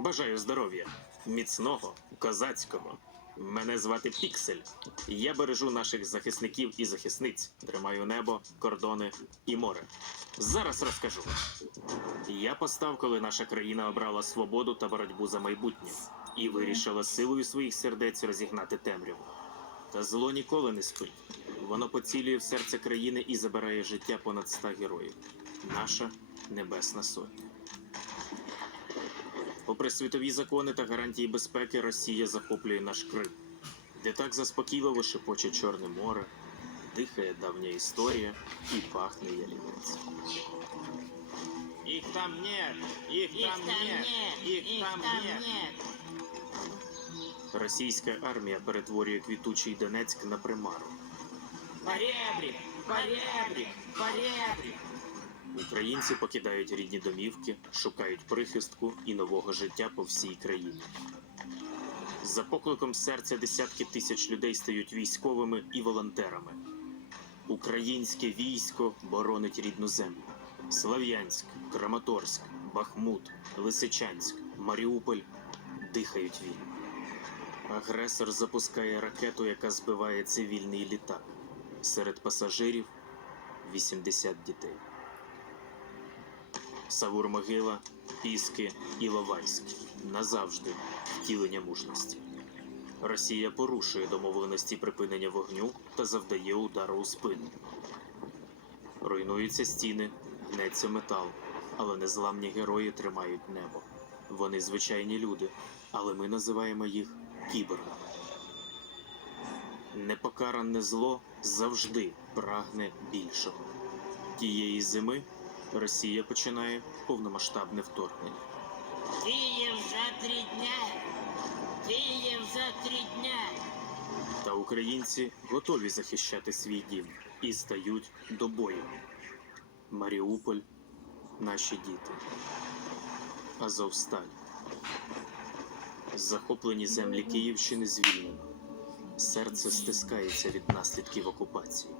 Бажаю здоров'я, міцного, козацького. Мене звати Піксель. Я бережу наших захисників і захисниць. Тримаю небо, кордони і море. Зараз розкажу. Я постав, коли наша країна обрала свободу та боротьбу за майбутнє і вирішила силою своїх сердець розігнати темряву. Та зло ніколи не спить. Воно поцілює в серце країни і забирає життя понад ста героїв. Наша небесна сотня. Попри світові закони та гарантії безпеки, Росія захоплює наш Крим, де так заспокійливо шепоче Чорне море, дихає давня історія і пахне ялівець. Їх там нет! Їх там нет! Їх там нет! Російська армія перетворює квітучий Донецьк на примару. Поребрік! Поребрік! Поребрік! Українці покидають рідні домівки, шукають прихистку і нового життя по всій країні. За покликом серця десятки тисяч людей стають військовими і волонтерами. Українське військо боронить рідну землю. Слав'янськ, Краматорськ, Бахмут, Лисичанськ, Маріуполь дихають вільно. Агресор запускає ракету, яка збиває цивільний літак. Серед пасажирів 80 дітей. Савур Могила, Піски і Ловайськ назавжди втілення мужності. Росія порушує домовленості припинення вогню та завдає удару у спину. Руйнуються стіни, гнеться метал, але незламні герої тримають небо. Вони звичайні люди, але ми називаємо їх кібернами. Непокаране зло завжди прагне більшого тієї зими. Росія починає повномасштабне вторгнення. Київ за три дня. Київ за три дня. Та українці готові захищати свій дім і стають до бою. Маріуполь наші діти. Азовсталь. Захоплені землі Київщини звільнено. Серце стискається від наслідків окупації.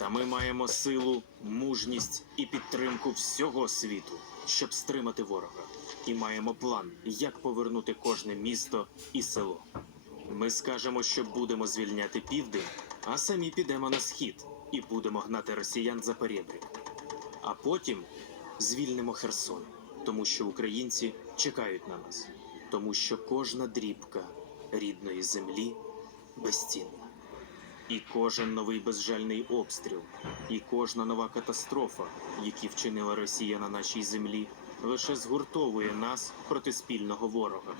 Та ми маємо силу, мужність і підтримку всього світу, щоб стримати ворога. І маємо план, як повернути кожне місто і село. Ми скажемо, що будемо звільняти південь, а самі підемо на схід і будемо гнати росіян за перебрік. А потім звільнимо Херсон, тому що українці чекають на нас, тому що кожна дрібка рідної землі безцінна. І кожен новий безжальний обстріл, і кожна нова катастрофа, які вчинила Росія на нашій землі, лише згуртовує нас проти спільного ворога.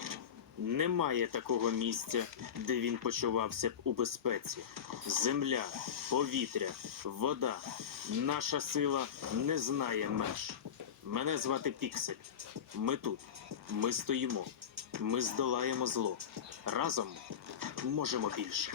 Немає такого місця, де він почувався б у безпеці. Земля, повітря, вода, наша сила не знає меж. Мене звати Піксель. Ми тут, ми стоїмо, ми здолаємо зло. Разом можемо більше.